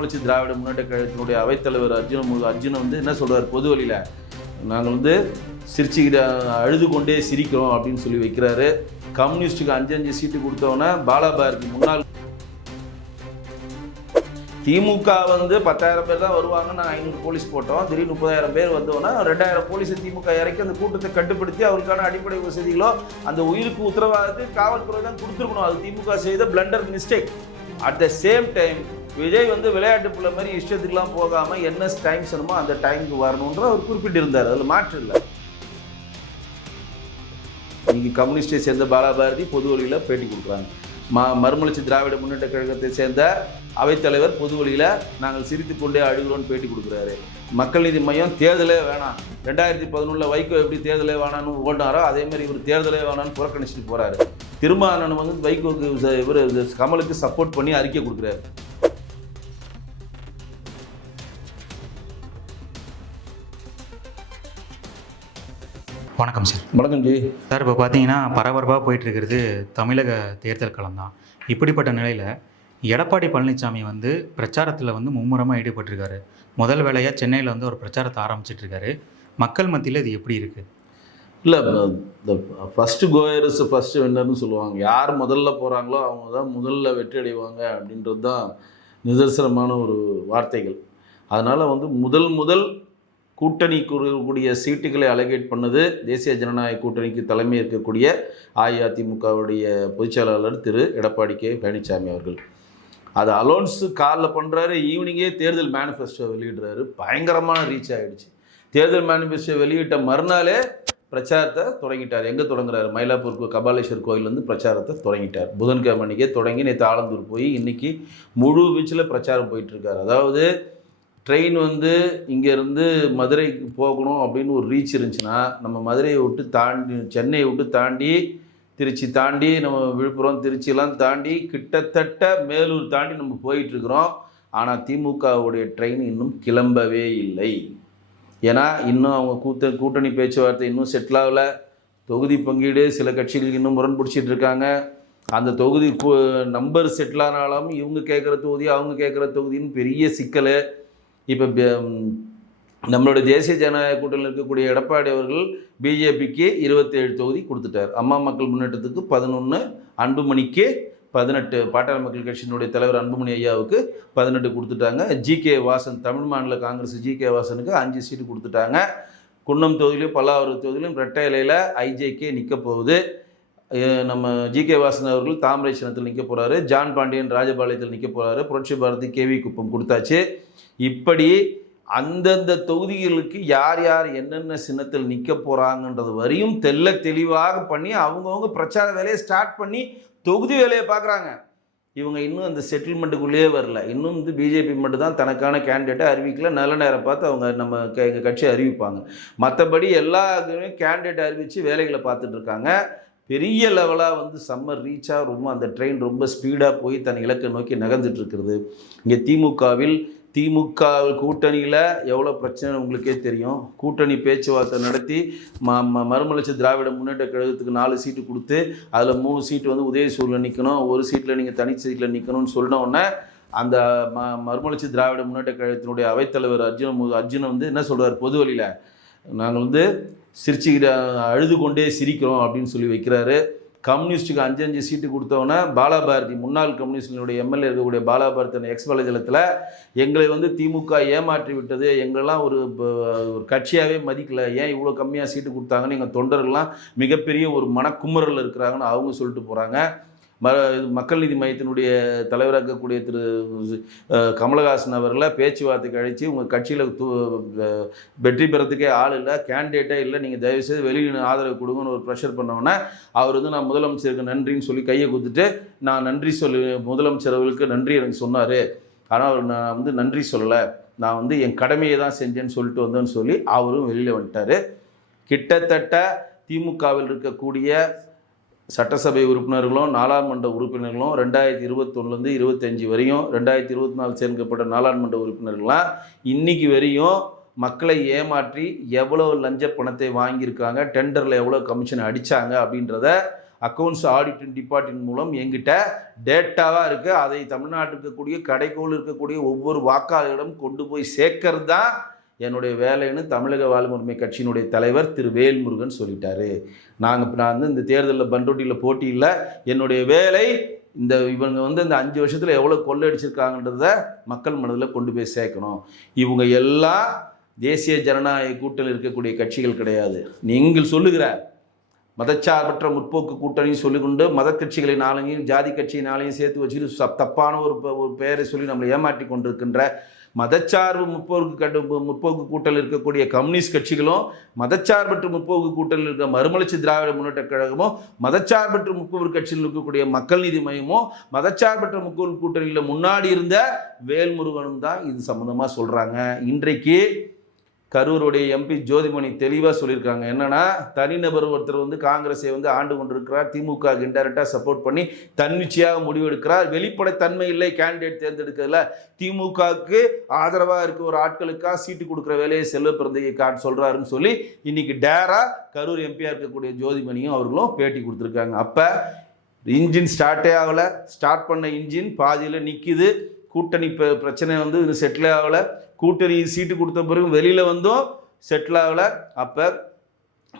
மறுமலர்ச்சி திராவிட முன்னேற்ற கழகத்தினுடைய அவைத்தலைவர் அர்ஜுன் வந்து என்ன சொல்கிறார் பொது வழியில், நாங்கள் வந்து சிரிச்சுக்கிட்ட அழுது கொண்டே சிரிக்கிறோம் அப்படின்னு சொல்லி வைக்கிறாரு. கம்யூனிஸ்ட்டுக்கு 5 சீட்டு கொடுத்தவொன்னே பாலாபாரதி முன்னாள் திமுக வந்து 10,000 பேர் தான் வருவாங்க, நாங்கள் 500 போலீஸ் போட்டோம். திடீர்னு 30,000 பேர் வந்தோன்னா 2,000 போலீஸை திமுக இறக்கி அந்த கூட்டத்தை கட்டுப்படுத்தி அவருக்கான அடிப்படை வசதிகளோ அந்த உயிருக்கு உத்தரவாதத்துக்கு காவல்துறை தான் கொடுத்துருக்கணும். அது திமுக செய்த blunder mistake. At the same time Vijay வந்து விளையாட்டு பிள்ளை மாதிரி இஷ்டத்துக்குலாம் போகாமல் என்ன டைம் சொன்னமோ அந்த டைமுக்கு வரணுன்ற அவர் குறிப்பிட்டிருந்தார். அதில் மாற்று இல்லை. இன்னைக்கு கம்யூனிஸ்டை சேர்ந்த பாலாபாரதி பொது வழியில் பேட்டி கொடுக்குறாங்க. மறுமலர்ச்சி திராவிட முன்னேற்ற கழகத்தை சேர்ந்த அவைத்தலைவர் பொது வழியில் நாங்கள் சிரித்து கொண்டே அழுகிறோன்னு பேட்டி கொடுக்குறாரு. மக்கள் நீதி மையம் தேர்தலே வேணாம், 2011 வைகோ எப்படி தேர்தலே வேணான்னு ஓடினாரோ அதே மாதிரி இவர் தேர்தலே வேணான்னு புறக்கணிச்சுட்டு போகிறாரு. திருமாவளவன் வந்து வைகோக்கு இவர் கமலுக்கு சப்போர்ட் பண்ணி அறிக்கை கொடுக்குறாரு. வணக்கம் சார். வணக்கம் ஜி சார், இப்போ பார்த்தீங்கன்னா பரபரப்பாக போயிட்டுருக்கிறது தமிழக தேர்தல் களம் தான். இப்படிப்பட்ட நிலையில் எடப்பாடி பழனிசாமி வந்து பிரச்சாரத்தில் வந்து மும்முரமாக ஈடுபட்டிருக்காரு. முதல் வேலையாக சென்னையில் வந்து ஒரு பிரச்சாரத்தை ஆரம்பிச்சிட்ருக்காரு. மக்கள் மத்தியில் இது எப்படி இருக்குது? இல்லை, இந்த ஃபஸ்ட்டு கோயர்ஸ் ஃபஸ்ட்டு வின்னர்னு சொல்லுவாங்க. யார் முதல்ல போகிறாங்களோ அவங்க தான் முதல்ல வெற்றி அடைவாங்க அப்படின்றது தான் நிதர்சனமான ஒரு வார்த்தைகள். அதனால் வந்து முதல் கூட்டணி கூடிய சீட்டுகளை அலகேட் பண்ணது தேசிய ஜனநாயக கூட்டணிக்கு தலைமை இருக்கக்கூடிய அஇஅதிமுகவுடைய பொதுச்செயலாளர் திரு எடப்பாடி கே பழனிசாமி அவர்கள். அது அலோன்ஸு காலில் பண்ணுறாரு, ஈவினிங்கே தேர்தல் மேனிஃபெஸ்டோ வெளியிடுறாரு. பயங்கரமான ரீச் ஆகிடுச்சு. தேர்தல் மேனிஃபெஸ்டோ வெளியிட்ட மறுநாளே பிரச்சாரத்தை தொடங்கிட்டார். எங்கே தொடங்குறாரு? மயிலாப்பூர் கபாலீஸ்வர் கோயிலேருந்து பிரச்சாரத்தை தொடங்கிட்டார். புதன்கிழமை அன்றைக்கே தொடங்கி நேற்று ஆலந்தூர் போய் இன்றைக்கி முழு வீச்சில் பிரச்சாரம் போயிட்டுருக்கார். அதாவது ட்ரெயின் வந்து இங்கேருந்து மதுரைக்கு போகணும் அப்படின்னு ஒரு ரீச் இருந்துச்சுன்னா நம்ம மதுரையை விட்டு தாண்டி சென்னையை விட்டு தாண்டி திருச்சி தாண்டி நம்ம விழுப்புரம் திருச்சியெல்லாம் தாண்டி கிட்டத்தட்ட மேலூர் தாண்டி நம்ம போயிட்டுருக்குறோம். ஆனால் திமுகவுடைய ட்ரெயின் இன்னும் கிளம்பவே இல்லை. ஏன்னா இன்னும் அவங்க கூட்டணி பேச்சுவார்த்தை இன்னும் செட்டில் ஆகலை. தொகுதி பங்கீடு சில கட்சிகளுக்கு இன்னும் முரண்பிடிச்சிட்டு இருக்காங்க. அந்த தொகுதி நம்பர் செட்டில் ஆனாலும் இவங்க கேட்குற தொகுதி அவங்க கேட்குற தொகுதின்னு பெரிய சிக்கல். இப்போ நம்மளுடைய தேசிய ஜனநாயக கூட்டணியில் இருக்கக்கூடிய எடப்பாடி அவர்கள் பிஜேபிக்கு 27 தொகுதி கொடுத்துட்டார். அம்மா மக்கள் முன்னேற்றத்துக்கு 11, அன்புமணிக்கு 18, பாட்டாளி மக்கள் கட்சியினுடைய தலைவர் அன்புமணி ஐயாவுக்கு 18 கொடுத்துட்டாங்க. ஜிகே வாசன் தமிழ் மாநில காங்கிரஸ் ஜிகே வாசனுக்கு 5 சீட்டு கொடுத்துட்டாங்க. குன்னம் தொகுதியிலையும் பல்லாவரம் தொகுதியிலும் ரெட்டை இலையில் ஐஜேகே நிற்க போகுது. நம்ம ஜிகே வாசன் அவர்கள் தாமரை சின்னத்தில் நிற்க போகிறாரு. ஜான் பாண்டியன் ராஜபாளையத்தில் நிற்க போகிறாரு. புரட்சி பாரதி கேவி குப்பம் கொடுத்தாச்சு. இப்படி அந்தந்த தொகுதிகளுக்கு யார் யார் என்னென்ன சின்னத்தில் நிற்க போகிறாங்கன்றது வரையும் தெளிவாக பண்ணி அவங்கவுங்க பிரச்சார வேலையை ஸ்டார்ட் பண்ணி தொகுதி வேலையை பார்க்குறாங்க. இவங்க இன்னும் அந்த செட்டில்மெண்ட்டுக்குள்ளேயே வரல. இன்னும் வந்து பிஜேபி மட்டும் தான் தனக்கான கேண்டிடேட்டை அறிவிக்கல. நல்ல நேரம் பார்த்து அவங்க நம்ம எங்கள் கட்சியை அறிவிப்பாங்க. மற்றபடி எல்லாருமே கேண்டிடேட் அறிவித்து வேலைகளை பார்த்துட்ருக்காங்க. பெரிய லெவலாக வந்து சம்மர் ரீச்சாக ரொம்ப அந்த ட்ரெயின் ரொம்ப ஸ்பீடாக போய் தன் இலக்கை நோக்கி நகர்ந்துட்டுருக்கிறது. இங்கே திமுக கூட்டணியில் எவ்வளோ பிரச்சனை உங்களுக்கே தெரியும். கூட்டணி பேச்சுவார்த்தை நடத்தி மறுமலர்ச்சி திராவிட முன்னேற்ற கழகத்துக்கு 4 சீட்டு கொடுத்து அதில் 3 சீட்டு வந்து உதயசூரில் நிற்கணும், ஒரு சீட்டில் நீங்கள் தனி சீட்டில் நிற்கணும்னு சொன்னோடனே அந்த மறுமலர்ச்சி திராவிட முன்னேற்ற கழகத்தினுடைய அவைத்தலைவர் அர்ஜுன் வந்து என்ன சொல்கிறார் பொது வழியில், நாங்கள் வந்து சிரிச்சுக்கிட்ட அழுது கொண்டே சிரிக்கிறோம் அப்படின்னு சொல்லி வைக்கிறாரு. கம்யூனிஸ்ட்டுக்கு 5 சீட்டு கொடுத்தவொன்னே பாலாபாரதி முன்னாள் கம்யூனிஸ்டினுடைய எம்எல்ஏ இருக்கக்கூடிய பாலாபாரதி எக்ஸ் வலைதளத்தில் எங்களை வந்து திமுக ஏமாற்றி விட்டது, எங்களெல்லாம் ஒரு கட்சியாகவே மதிக்கலை, ஏன் இவ்வளோ கம்மியாக சீட்டு கொடுத்தாங்கன்னு எங்கள் தொண்டர்கள்லாம் மிகப்பெரிய ஒரு மனக்குமுறல் இருக்கிறாங்கன்னு அவங்க சொல்லிட்டு போகிறாங்க. மக்கள் நீதி மையத்தினுடைய தலைவராக இருக்கக்கூடிய திரு கமலஹாசன் அவர்களை பேச்சுவார்த்தைக்கு அழைச்சி உங்கள் கட்சியில் வெற்றி பெறத்துக்கே ஆள் இல்லை, கேண்டிடேட்டே இல்லை, நீங்கள் தயவுசெய்து வெளியே ஆதரவு கொடுங்கன்னு ஒரு ப்ரெஷர் பண்ணோன்னே அவர் வந்து நான் முதலமைச்சருக்கு நன்றின்னு சொல்லி கையை கொடுத்துட்டு நான் நன்றி முதலமைச்சர் அவர்களுக்கு நன்றி எனக்கு சொன்னார், ஆனால் அவர் நான் வந்து நன்றி சொல்லலை, நான் வந்து என் கடமையை தான் செஞ்சேன்னு சொல்லிட்டு வந்தேன்னு சொல்லி அவரும் வெளியில் வந்துட்டார். கிட்டத்தட்ட திமுகவில் இருக்கக்கூடிய சட்டசபை உறுப்பினர்களும் நாடாளுமன்ற உறுப்பினர்களும் 2021 25 வரையும் 2024 சேர்க்கப்பட்ட நாடாளுமன்ற உறுப்பினர்கள்லாம் இன்றைக்கி வரையும் மக்களை ஏமாற்றி எவ்வளோ லஞ்ச பணத்தை வாங்கியிருக்காங்க, டெண்டரில் எவ்வளோ கமிஷன் அடித்தாங்க அப்படின்றத அக்கௌண்ட்ஸ் ஆடிட் டிபார்ட்மெண்ட் மூலம் எங்கிட்ட டேட்டாவாக இருக்குது. அதை தமிழ்நாட்டில் இருக்கக்கூடிய கடைக்கோள் இருக்கக்கூடிய ஒவ்வொரு வாக்காளர்களிடம் கொண்டு போய் சேர்க்கறது தான் என்னுடைய வேலைன்னு தமிழக வாழ்வுரிமை கட்சியினுடைய தலைவர் திரு வேல்முருகன் சொல்லிட்டாரு. நான் வந்து இந்த தேர்தலில் பண்ருட்டியில் போட்டியில் என்னுடைய வேலை இவங்க வந்து இந்த 5 வருஷத்தில் எவ்வளோ கொள்ளையடிச்சிருக்காங்கன்றத மக்கள் மனதில் கொண்டு போய் சேர்க்கணும். இவங்க எல்லாம் தேசிய ஜனநாயக கூட்டணியில் இருக்கக்கூடிய கட்சிகள் கிடையாது. நீங்கள் சொல்லுகிற மதச்சார்பற்ற முற்போக்கு கூட்டணியும் சொல்லிக்கொண்டு மத கட்சிகளினாலையும் ஜாதி கட்சியினாலையும் சேர்த்து வச்சுட்டு தப்பான ஒரு பெயரை சொல்லி நம்மளை ஏமாற்றி கொண்டிருக்கின்ற மதச்சார்பு முற்போக்கு கூட்டணியில் இருக்கக்கூடிய கம்யூனிஸ்ட் கட்சிகளும், மதச்சார்பற்ற முற்போக்கு கூட்டணியில் இருக்க மறுமலர்ச்சி திராவிட முன்னேற்ற கழகமும், மதச்சார்பற்ற முற்போக்கு கட்சியில் இருக்கக்கூடிய மக்கள் நீதி மையமும், மதச்சார்பற்ற முற்போக்கு கூட்டணியில் முன்னாடி இருந்த வேல்முருகனும் தான் இது சம்மந்தமாக சொல்கிறாங்க. இன்றைக்கு கரூருடைய எம்பி ஜோதிமணி தெளிவாக சொல்லியிருக்காங்க. என்னன்னா, தனிநபர் ஒருத்தர் வந்து காங்கிரஸை வந்து ஆண்டு கொண்டிருக்கிறார், திமுக இன்டைரக்டாக சப்போர்ட் பண்ணி தன்னிச்சையாக முடிவெடுக்கிறார், வெளிப்படைத்தன்மை இல்லை கேண்டிடேட் தேர்ந்தெடுக்கிறதுல, திமுகவுக்கு ஆதரவாக இருக்க ஒரு ஆட்களுக்காக சீட்டு கொடுக்குற வேலையை செல்வ பிறந்தையை சொல்கிறாருன்னு சொல்லி இன்னைக்கு டேரா கரூர் எம்பியாக இருக்கக்கூடிய ஜோதிமணியும் அவர்களும் பேட்டி கொடுத்துருக்காங்க. அப்போ இன்ஜின் ஸ்டார்ட்டே ஆகலை, ஸ்டார்ட் பண்ண இன்ஜின் பாதியில் நிற்கிது. கூட்டணி பிரச்சனை வந்து இன்னும் செட்டில் ஆகலை. கூட்டணி சீட்டு கொடுத்த பிறகு வெளியில் வந்தும் செட்டில் ஆகலை. அப்போ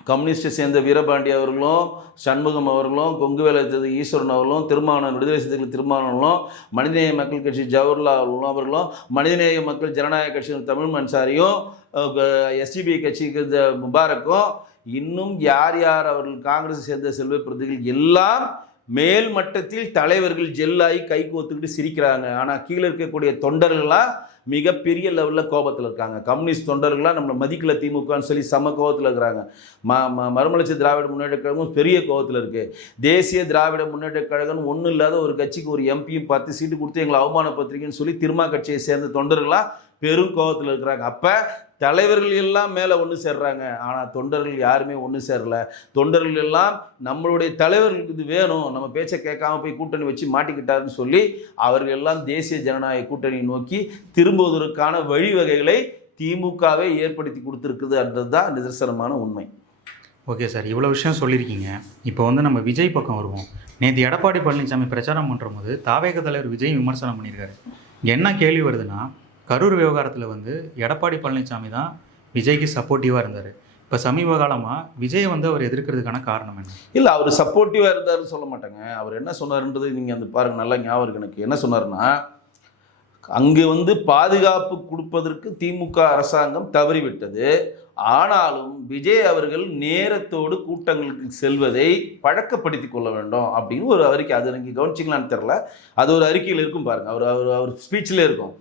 கம்யூனிஸ்டை சேர்ந்த வீரபாண்டி அவர்களும், சண்முகம் அவர்களும், கொங்குவேலை ஈஸ்வரன் அவர்களும், திருமாவளவன் விடுதலை சிறுத்தைகள் திருமாவளவனும், மனிதநேய மக்கள் கட்சி ஜவஹர்லால் அவர்களும், மனிதநேய மக்கள் ஜனநாயக கட்சி தமிழ் மன்சாரியும், எஸ்டிபி கட்சிக்கு முபாரக்கும், இன்னும் யார் யார் அவர்கள் காங்கிரஸை சேர்ந்த செல்வ பிரதிகள் எல்லாம் மேல் மட்டத்தில் தலைவர்கள் ஜெல்லாகி கை கோத்துக்கிட்டு சிரிக்கிறாங்க. ஆனால் கீழே இருக்கக்கூடிய தொண்டர்கள்லாம் மிகப்பெரிய லெவலில் கோபத்தில் இருக்காங்க. கம்யூனிஸ்ட் தொண்டர்கள்லாம் நம்மளை மதிக்கல திமுகன்னு சொல்லி சம கோபத்தில் இருக்கிறாங்க. மறுமலர்ச்சி திராவிட முன்னேற்ற கழகமும் பெரிய கோபத்தில் இருக்குது. தேசிய திராவிட முன்னேற்ற கழகம் ஒன்றும் இல்லாத ஒரு கட்சிக்கு ஒரு எம்பியும் 10 சீட்டு கொடுத்து எங்களை அவமானப்படுத்துறீங்கன்னு சொல்லி திருமா கட்சியை சேர்ந்த தொண்டர்கள்லாம் பெரும் கோபத்தில் இருக்கிறாங்க. அப்போ தலைவர்கள் எல்லாம் மேலே ஒன்று சேர்றாங்க, ஆனால் தொண்டர்கள் யாருமே ஒன்று சேரல. தொண்டர்கள் எல்லாம் நம்மளுடைய தலைவர்களுக்கு இது வேணும், நம்ம பேச்சை கேட்காம போய் கூட்டணி வச்சு மாட்டிக்கிட்டாருன்னு சொல்லி அவர்கள் எல்லாம் தேசிய ஜனநாயக கூட்டணியை நோக்கி திரும்புவதற்கான வழிவகைகளை திமுகவே ஏற்படுத்தி கொடுத்துருக்குதுன்றது தான் நிதர்சனமான உண்மை. ஓகே சார், இவ்வளோ விஷயம் சொல்லியிருக்கீங்க. இப்போ வந்து நம்ம விஜய் பக்கம் வருவோம். நேற்று எடப்பாடி பழனிசாமி பிரச்சாரம் பண்ணுற போது தாவேக தலைவர் விஜய் விமர்சனம் பண்ணியிருக்காரு. என்ன கேள்வி வருதுன்னா, கரூர் விவகாரத்தில் வந்து எடப்பாடி பழனிசாமி தான் விஜய்க்கு சப்போர்ட்டிவாக இருந்தார். இப்போ சமீப காலமாக விஜய் வந்து அவர் எதிர்க்கிறதுக்கான காரணம் என்ன? இல்லை, அவர் சப்போர்ட்டிவாக இருந்தாருன்னு சொல்ல மாட்டாங்க. அவர் என்ன சொன்னார்ன்றது நீங்கள் அந்த பாருங்கள், நல்லா ஞாபகம் இருக்கு எனக்கு. என்ன சொன்னார்னா, அங்கு வந்து பாதுகாப்பு கொடுப்பதற்கு திமுக அரசாங்கம் தவறிவிட்டது, ஆனாலும் விஜய் அவர்கள் நேரத்தோடு கூட்டங்களுக்கு செல்வதை பழக்கப்படுத்தி கொள்ள வேண்டும் அப்படின்னு ஒரு அறிக்கை. அது நீங்கள் கவனிச்சிங்களான்னு தெரில, அது ஒரு அறிக்கையில் இருக்கும் பாருங்கள். அவர் ஸ்பீச்சில் இருக்கும்.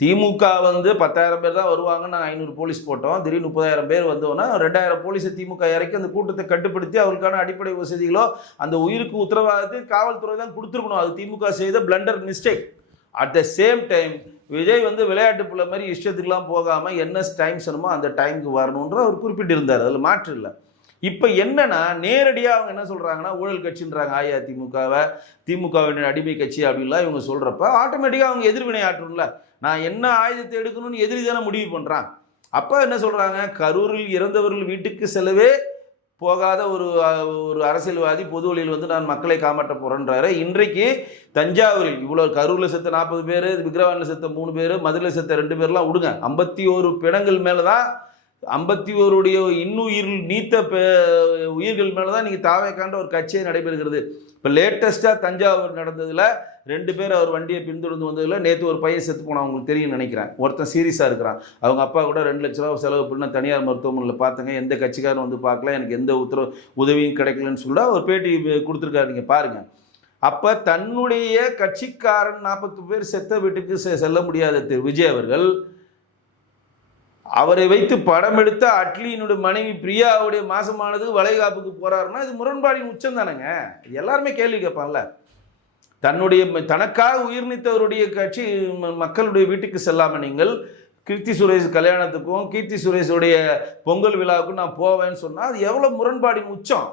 திமுக வந்து 10,000 பேர் தான் வருவாங்க, நாங்கள் 500 போலீஸ் போட்டோம், திடீர்னு 30,000 பேர் வந்தோன்னா 2,000 போலீஸை திமுக இறக்கி அந்த கூட்டத்தை கட்டுப்படுத்தி அவருக்கான அடிப்படை வசதிகளோ அந்த உயிருக்கு உத்தரவாதத்தை காவல்துறை தான் கொடுத்துருக்கணும். அது திமுக செய்த blunder mistake. At the same time Vijay வந்து விளையாட்டு பிள்ளை மாதிரி இஷ்டத்துக்குலாம் போகாமல் என்ன டைம் சொன்னமோ அந்த டைமுக்கு வரணுன்ற அவர் குறிப்பிட்டிருந்தார், அதில் மாற்று இல்லை. இப்போ என்னன்னா, நேரடியாக அவங்க என்ன சொல்கிறாங்கன்னா, ஊழல் கட்சின்றாங்க அஇஅதிமுகவை, திமுகவின் அடிமை கட்சி அப்படின்லாம் இவங்க சொல்கிறப்ப ஆட்டோமேட்டிக்காக அவங்க எதிர்வினை ஆற்றணும்ல. நான் என்ன ஆயுதத்தை எடுக்கணும்னு எதிரி தானே முடிவு பண்ணுறான். அப்போ என்ன சொல்கிறாங்க, கரூரில் இறந்தவர்கள் வீட்டுக்கு செல்லவே போகாத ஒரு அரசியல்வாதி பொது வழியில் வந்து நான் மக்களை காப்பாற்ற போகிறேன்றாரு. இன்றைக்கு தஞ்சாவூரில் இவ்வளோ, கரூரில் செத்த 40 பேர், விக்கிரவாண்டில் செத்த 3 பேர், மதுரையில் செத்த 2 பேர்லாம் விடுங்க, 51 பிணங்கள் மேலே தான், 51 இன்னுயிர் நீத்த உயிர்கள் மேலே தான் நீங்கள் தாவேக்காண்ட ஒரு கட்சியை நடைபெறுகிறது. இப்போ லேட்டஸ்ட்டாக தஞ்சாவூர் நடந்ததில் 2 பேர் அவர் வண்டியை பின்தொடர்ந்து வந்ததில் நேற்று ஒரு பையன் செத்து போனான், அவங்களுக்கு தெரியும் நினைக்கிறேன். ஒருத்தன் சீரியஸாக இருக்கிறான், அவங்க அப்பா கூட 2 லட்ச ரூபா செலவு பண்ண தனியார் மருத்துவமனையில் பார்த்தங்க, எந்த கட்சிக்காரன் வந்து பார்க்கல, எனக்கு எந்த உதவியும் கிடைக்கலன்னு சொல்லிட்டு அவர் பேட்டி கொடுத்துருக்காரு, நீங்கள் பாருங்கள். அப்போ தன்னுடைய கட்சிக்காரன் 40 பேர் செத்த வீட்டுக்கு செல்ல முடியாத திரு விஜய் அவர்கள் அவரை வைத்து படம் எடுத்த அட்லியினுடைய மனைவி பிரியாவுடைய மாசமானது வளைகாப்புக்கு போறாருன்னா இது முரண்பாடின் உச்சம் தானேங்க. எல்லாருமே கேள்வி கேட்பான்ல. தனக்காக உயிர் நீத்தவருடைய கட்சி மக்களுடைய வீட்டுக்கு செல்லாமல் நீங்கள் கீர்த்தி சுரேஷ் கல்யாணத்துக்கும் கீர்த்தி சுரேஷுடைய பொங்கல் விழாவுக்கும் நான் போவேன்னு சொன்னால் அது எவ்வளோ முரண்பாடின் உச்சம்.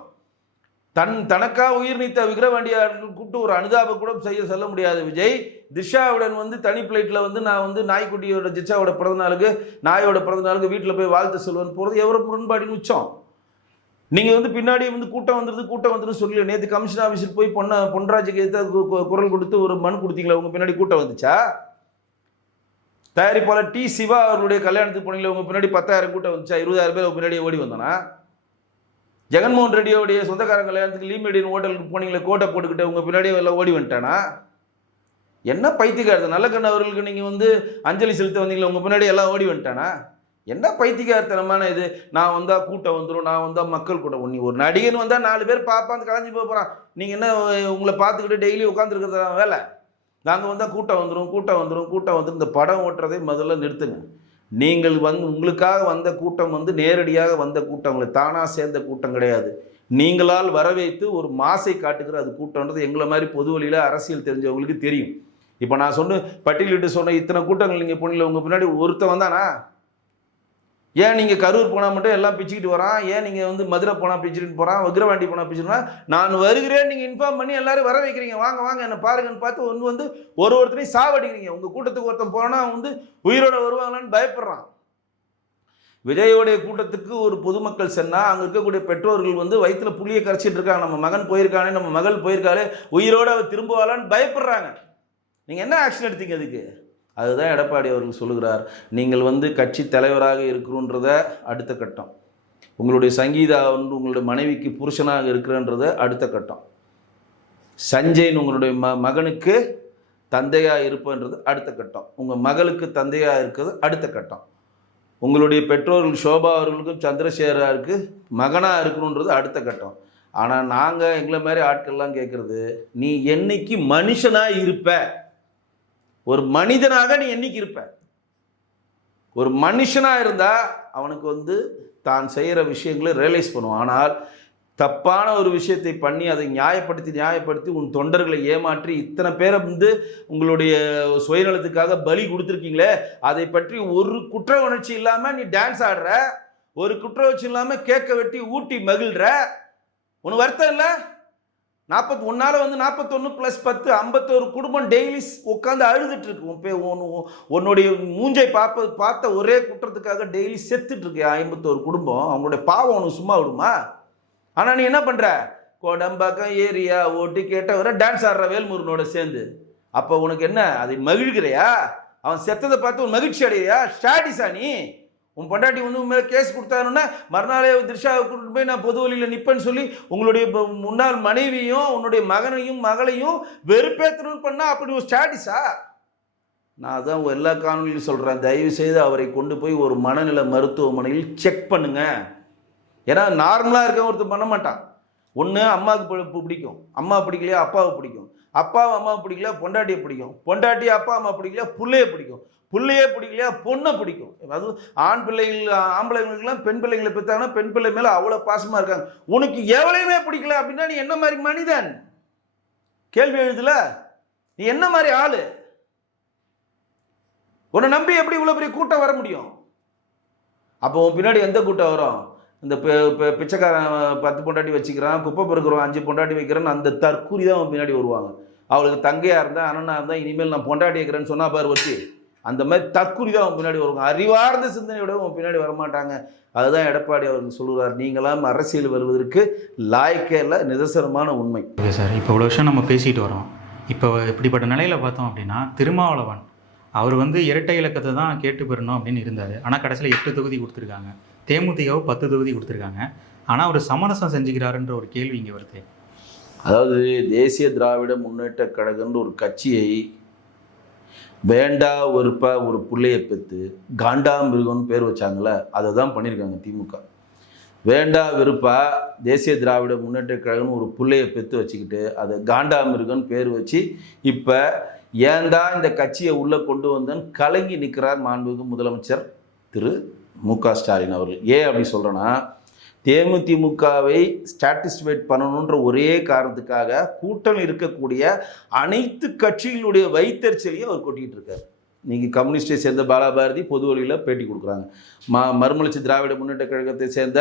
தனக்காக உயிர் நீத்த விக்கிரவாண்டியார்கள் கூப்பிட்டு ஒரு அனுதாபம் கூட செல்ல முடியாது விஜய். திஷாவுடன் வந்து தனி பிளைட்டில் வந்து நான் வந்து நாய்க்குட்டியோட திஷாவோட பிறந்தநாளுக்கு நாயோட பிறந்தநாளுக்கு வீட்டில் போய் வாழ்த்து சொல்லுவேன்னு போகிறது எவ்வளோ முரண்பாடின் உச்சம். நீங்கள் வந்து பின்னாடி வந்து கூட்டம் வந்துருன்னு சொல்லல. நேற்று கமிஷன் ஆஃபீஸுக்கு போய் பொன்ராஜுக்கு எதிர்த்து குரல் கொடுத்து ஒரு மனு கொடுத்தீங்களா? உங்கள் பின்னாடி கூட்டம் வந்துச்சா? தயாரிப்பாளர் டி சிவா அவருடைய கல்யாணத்துக்கு போனீங்களா? உங்கள் பின்னாடி 10,000 கூட்டம் வந்துச்சா? 20,000 பேர் பின்னாடி ஓடி வந்தானா? ஜெகன்மோகன் ரெட்டியோடைய சொந்தக்காரங்க கல்யாணத்துக்கு லீமேடியன் ஹோட்டலுக்கு போனீங்களே கோட்டை போட்டுக்கிட்டு உங்கள் பின்னாடியே எல்லாம் ஓடி வந்துட்டானா? என்ன பைத்தியக்காரது? நல்லக்கண்ணு அவர்களுக்கு நீங்கள் வந்து அஞ்சலி செலுத்த வந்தீங்களா? உங்கள் பின்னாடி எல்லாம் ஓடி வந்துட்டானா? என்ன பைத்தியக்காரத்தனமான இது? நான் வந்தால் கூட்டம் வந்துடும், நான் வந்தால் மக்கள் கூட்டம். நீ ஒரு நடிகன் வந்தால் 4 பேர் பார்ப்பாந்து கலைஞ்சி போகிறான். நீங்கள் என்ன உங்களை பார்த்துக்கிட்டு டெய்லி உட்காந்துருக்கிறதா வேலை? நாங்கள் வந்தால் கூட்டம் வந்துடும். இந்த படம் ஓட்டுறதை முதல்ல நிறுத்துங்க. நீங்கள் உங்களுக்காக வந்த கூட்டம் வந்து நேரடியாக வந்த கூட்டங்களை தானாக சேர்ந்த கூட்டம் கிடையாது. நீங்களால் வரவைத்து ஒரு மாசை காட்டுகிற அது கூட்டம்ன்றது எங்களை மாதிரி பொது வழியில் அரசியல் தெரிஞ்சவங்களுக்கு தெரியும். இப்போ நான் பட்டியலிட்டு சொன்ன இத்தனை கூட்டங்கள் நீங்கள் போனீங்களா? உங்கள் பின்னாடி ஒருத்தன் வந்தானா? ஏன் நீங்கள் கரூர் போனால் மட்டும் எல்லாம் பிச்சுக்கிட்டு வரான்? ஏன் நீங்கள் வந்து மதுரை போனால் பிச்சுக்கிட்டு போகிறான், விக்கிரவாண்டி போனால் பிச்சுக்கிட்டு நான் வருகிறேன் நீங்கள் இன்ஃபார்ம் பண்ணி எல்லாரும் வர வைக்கிறீங்க, வாங்க என்னை பாருங்கன்னு பார்த்து வந்து ஒருத்தரையும் சாவடிக்கிறீங்க. உங்கள் கூட்டத்துக்கு ஒருத்தன் போனால் வந்து உயிரோட வருவாங்களான்னு பயப்படுறான். விஜயோடைய கூட்டத்துக்கு ஒரு பொதுமக்கள் சென்னால் அங்கே இருக்கக்கூடிய பெற்றோர்கள் வந்து வயிற்றுல புளியை கரைச்சிட்டு இருக்காங்க. நம்ம மகன் போயிருக்கானே, நம்ம மகள் போயிருக்காரு, உயிரோடு அவர் திரும்புவாளான்னு பயப்படுறாங்க. நீங்கள் என்ன ஆக்ஷன் எடுத்தீங்க அதுக்கு? அதுதான் எடப்பாடி அவர்கள் சொல்லுகிறார். நீங்கள் வந்து கட்சி தலைவராக இருக்கிறோன்றத அடுத்த கட்டம். உங்களுடைய சங்கீதா வந்து உங்களுடைய மனைவிக்கு புருஷனாக இருக்கிறன்றத அடுத்த கட்டம். சஞ்சய்னு உங்களுடைய மகனுக்கு தந்தையாக இருப்பன்றது அடுத்த கட்டம். உங்கள் மகளுக்கு தந்தையாக இருக்கிறது அடுத்த கட்டம். உங்களுடைய பெற்றோர்கள் ஷோபா அவர்களுக்கும் சந்திரசேகராருக்கு மகனாக இருக்கணுன்றது அடுத்த கட்டம். ஆனால் நாங்கள் எங்களை மாதிரி ஆட்கள்லாம் கேட்குறது, நீ என்னைக்கு மனுஷனாக இருப்ப? ஒரு மனிதனாக நீ என்னைக்கு இருப்ப? ஒரு மனுஷனாக இருந்தால் அவனுக்கு வந்து தான் செய்கிற விஷயங்களை ரியலைஸ் பண்ணுவான். ஆனால் தப்பான ஒரு விஷயத்தை பண்ணி அதை நியாயப்படுத்தி உன் தொண்டர்களை ஏமாற்றி இத்தனை பேரை வந்து உங்களுடைய சுயநலத்துக்காக பலி கொடுத்துருக்கீங்களே, அதை பற்றி ஒரு குற்ற உணர்ச்சி இல்லாமல் நீ டான்ஸ் ஆடுற, ஒரு குற்ற உணர்ச்சி இல்லாமல் கேட்க வெட்டி ஊட்டி மகிழ்ற. உனக்கு வருத்தம் இல்லை? 41 வந்து 41 + 10 51 குடும்பம் டெய்லி உட்காந்து அழுதுட்டு இருக்கு. உன்னுடைய மூஞ்சை பார்த்த ஒரே குற்றத்துக்காக டெய்லி செத்துட்டு இருக்கு 51 குடும்பம். அவங்களுடைய பாவம் உனக்கு சும்மா விடுமா? ஆனால் நீ என்ன பண்ணுற? கோடம்பாக்கம் ஏரியா ஓட்டி கேட்டவரை டான்ஸ் ஆடுற வேல்முருகனோட சேர்ந்து. அப்போ உனக்கு என்ன, அதை மகிழ்கிறையா? அவன் செத்ததை பார்த்து உன் மகிழ்ச்சி அடையா? ஸ்டாடிஸா நீ? உன் பொண்டாட்டி வந்து உன் மேலே கேஸ் கொடுத்தாருன்னா மறுநாளே திரிஷாவை கூட்டிட்டு போய் நான் பொது வழியில் நிற்பேன்னு சொல்லி உங்களுடைய முன்னாள் மனைவியும் உன்னுடைய மகனையும் மகளையும் வெறுப்பேற்றணும் பண்ணால் அப்படி ஒரு ஸ்டாடிஸா? நான் தான் எல்லா காணொலியும் சொல்கிறேன், தயவு செய்து அவரை கொண்டு போய் ஒரு மனநல மருத்துவமனையில் செக் பண்ணுங்க. ஏன்னா நார்மலாக இருக்க ஒருத்தர் பண்ண மாட்டான். ஒன்று அம்மாவுக்கு பிடிக்கும், அம்மா பிடிக்கலையா அப்பாவை பிடிக்கும், அப்பாவை அம்மாவை பிடிக்கலையா பொண்டாட்டியை பிடிக்கும், பொண்டாட்டி அப்பா அம்மா பிடிக்கலையா பிள்ளையை பிடிக்கும், பிள்ளையே பிடிக்கலையா பொண்ணை பிடிக்கும். அதுவும் ஆம்பளைங்களுக்கெல்லாம் பெண் பிள்ளைங்களை பெற்றாங்கன்னா பெண் பிள்ளை மேலே அவ்வளோ பாசமாக இருக்காங்க. உனக்கு எவ்வளையுமே பிடிக்கல அப்படின்னா நீ என்ன மாதிரி மனிதன்? கேள்வி எழுதுல, நீ என்ன மாதிரி ஆளு? உன்னை நம்பி எப்படி இவ்வளோ பெரிய கூட்டம் வர முடியும்? அப்போ உன் பின்னாடி எந்த கூட்டம் வரும்? இந்த பிச்சைக்காரன் 10 பொண்டாட்டி வச்சுக்கிறான், குப்பை பெருக்கிறோம் 5 பொண்டாட்டி வைக்கிறான்னு அந்த தற்கூரி தான் அவன் பின்னாடி வருவாங்க. அவளுக்கு தங்கையாக இருந்தால் அண்ணனாக இருந்தால் இனிமேல் நான் பொண்டாட்டி வைக்கிறேன்னு சொன்னால் பாரு வச்சு, அந்த மாதிரி தற்கூரி தான் அவன் பின்னாடி வருவாங்க. அறிவார்ந்த சிந்தனையோட அவன் பின்னாடி வரமாட்டாங்க. அதுதான் எடப்பாடி அவர்கள் சொல்லுவார், நீங்களாம் அரசியல் வருவதற்கு லாய்க்கே இல்லை, நிதர்சனமான உண்மை. ஓகே சார், இப்போ இவ்வளோ விஷயம் நம்ம பேசிட்டு வரோம். இப்போ இப்படிப்பட்ட நிலையில் பார்த்தோம் அப்படின்னா திருமாவளவன் அவர் வந்து இரட்டை இலக்கத்தை தான் கேட்டு பெறணும் அப்படின்னு இருந்தார். ஆனால் கடைசியில் 8 தொகுதி கொடுத்துருக்காங்க. தேமுதிகவு 10 தொகுதி கொடுத்துருக்காங்க. ஆனால் அவர் சமரசம் செஞ்சுக்கிறாருன்ற ஒரு கேள்வி இங்கே வருது. அதாவது தேசிய திராவிட முன்னேற்ற கழகம்ன்ற ஒரு கட்சியை வேண்டா வெறுப்பா ஒரு புள்ளையை பெற்று காண்டாமிருகம்னு பேர் வச்சாங்களே, அதை தான் பண்ணியிருக்காங்க திமுக. வேண்டா வெறுப்பா தேசிய திராவிட முன்னேற்ற கழகம்னு ஒரு புள்ளையை பெற்று வச்சுக்கிட்டு அதை காண்டாமிருகம்னு பேர் வச்சு இப்போ ஏன்டா இந்த கட்சியை உள்ளே கொண்டு வந்தேன்னு கலங்கி நிற்கிறார் மாண்புமிகு முதலமைச்சர் திரு மு.க. ஸ்டாலின் அவர்கள். ஏன் அப்படி சொல்கிறேன்னா, தேமுதிமுகவை ஸ்டாட்டிஸ்ஃபைட் பண்ணணுன்ற ஒரே காரணத்துக்காக கூட்டணி இருக்கக்கூடிய அனைத்து கட்சிகளுடைய வைத்தறிச்சலையும் அவர் கொட்டிகிட்டு இருக்கார். நீங்கள் கம்யூனிஸ்டை சேர்ந்த பாலாபாரதி பொது வழியில் பேட்டி கொடுக்குறாங்க. மறுமலர்ச்சி திராவிட முன்னேற்ற கழகத்தை சேர்ந்த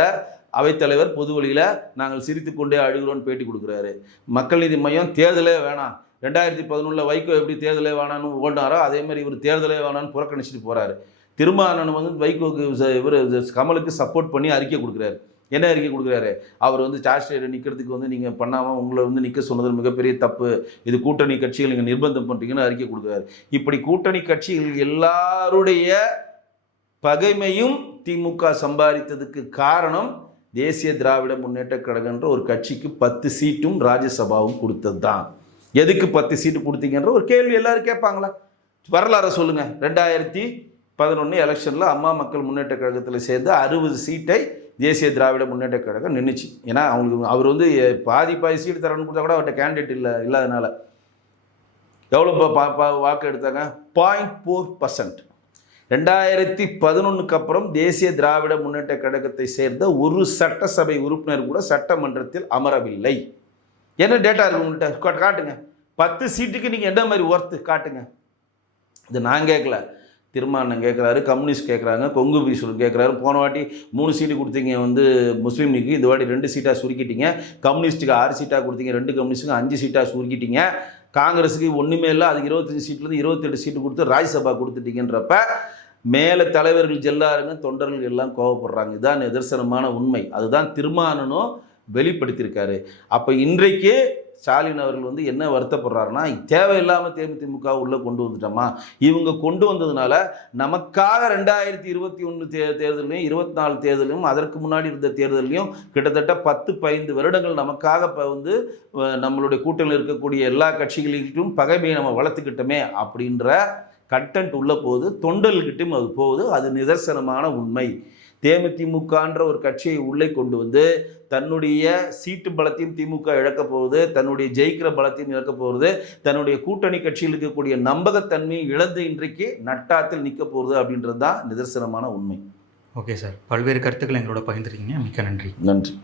அவைத்தலைவர் பொது வழியில் நாங்கள் சிரித்து கொண்டே அழுகிறோன்னு பேட்டி கொடுக்குறாரு. மக்கள் நீதி மையம் தேர்தலே வேணாம், 2011 வைகோ எப்படி தேர்தலே வேணான்னு ஓடினாரோ அதே மாதிரி இவர் தேர்தலே வேணான்னு புறக்கணிச்சிட்டு போகிறாரு. திருமாவளவன் வந்து வைகோக்கு இவர் கமலுக்கு சப்போர்ட் பண்ணி அறிக்கை கொடுக்குறாரு. என்ன அறிக்கை கொடுக்குறாரு? அவர் வந்து சார்ஜ் ஷீட்டை நிற்கிறதுக்கு வந்து நீங்கள் பண்ணாமல் உங்களை வந்து நிற்க சொன்னது மிகப்பெரிய தப்பு, இது கூட்டணி கட்சிகள் நீங்கள் நிர்பந்தம் பண்ணுறீங்கன்னு அறிக்கை கொடுக்குறாரு. இப்படி கூட்டணி கட்சிகள் எல்லாருடைய பகைமையும் திமுக சம்பாதித்ததுக்கு காரணம் தேசிய திராவிட முன்னேற்ற கழகன்ற ஒரு கட்சிக்கு 10 சீட்டும் ராஜ்யசபாவும் கொடுத்தது தான். எதுக்கு 10 சீட்டு கொடுத்தீங்கன்ற ஒரு கேள்வி எல்லாரும் கேட்பாங்களா? வரலாறு சொல்லுங்கள். 2011 எலெக்ஷனில் அம்மா மக்கள் முன்னேற்ற கழகத்தில் சேர்ந்து 60 சீட்டை தேசிய திராவிட முன்னேற்ற கழகம் நின்றுச்சு. ஏன்னா அவங்களுக்கு அவர் வந்து பாதி சீட்டு தரணும்னு கொடுத்தா கூட அவர்கிட்ட கேண்டிடேட் இல்லாதனால எவ்வளோ வாக்கு எடுத்தாங்க? 0.4%. 2011 அப்புறம் தேசிய திராவிட முன்னேற்ற கழகத்தை சேர்ந்த ஒரு சட்டசபை உறுப்பினர் கூட சட்டமன்றத்தில் அமரவில்லை. என்ன டேட்டா இருக்கு உங்கள்கிட்ட? காட்டுங்க. 10 சீட்டுக்கு நீங்கள் என்ன மாதிரி ஒர்த்து காட்டுங்க. இது நான் கேட்கல, திருமாவளவன் கேட்குறாரு, கம்யூனிஸ்ட் கேட்குறாங்க, கொங்கு பீஸ்வரன் கேட்குறாரு. போன வாட்டி 3 சீட்டு கொடுத்தீங்க வந்து முஸ்லீம் லீக்கு, இந்த வாட்டி 2 சீட்டாக சுருக்கிட்டீங்க. கம்யூனிஸ்ட்டுக்கு 6 சீட்டாக கொடுத்தீங்க, 2 கம்யூனிஸ்ட்டுக்கு 5 சீட்டாக சுருக்கிட்டீங்க. காங்கிரஸுக்கு ஒன்றுமே இல்லை, அதுக்கு 25 சீட்லேருந்து 28 சீட்டு கொடுத்து ராஜ்யசபா கொடுத்துட்டீங்கன்றப்ப மேலே தலைவர்கள் எல்லாருங்க தொண்டர்கள் எல்லாம் கோவப்படுறாங்க. இதுதான் நிதர்சனமான உண்மை. அதுதான் திருமாவளவனும் வெளிப்படுத்தியிருக்காரு. அப்போ இன்றைக்கு ஸ்டாலின் அவர்கள் வந்து என்ன வருத்தப்படுறாருன்னா, தேவையில்லாமல் தேமுதிக உள்ளே கொண்டு வந்துட்டோமா, இவங்க கொண்டு வந்ததுனால நமக்காக 2021 தேர்தலையும் 24 தேர்தலையும் அதற்கு முன்னாடி இருந்த தேர்தலையும் கிட்டத்தட்ட 10-15 வருடங்கள் நமக்காக இப்போ வந்து நம்மளுடைய கூட்டணியில் இருக்கக்கூடிய எல்லா கட்சிகளிலும் பகைமையை நம்ம வளர்த்துக்கிட்டோமே அப்படின்ற கண்டென்ட் உள்ள போகுது, தொண்டர்கிட்டையும் அது போகுது. அது நிதர்சனமான உண்மை. தேமுதிகன்ற ஒரு கட்சியை உள்ளே கொண்டு வந்து தன்னுடைய சீட்டு பலத்தையும் திமுக இழக்க போகுது, தன்னுடைய ஜெயிக்கிற பலத்தையும் இழக்க போகிறது, தன்னுடைய கூட்டணி கட்சியில் இருக்கக்கூடிய நம்பகத்தன்மையை இழந்து இன்றைக்கு நட்டாத்தில் நிற்க போகிறது அப்படின்றது தான் நிதர்சனமான உண்மை. ஓகே சார், பல்வேறு கருத்துக்களை எங்களோட பகிர்ந்துருக்கீங்க. மிக்க நன்றி. நன்றி.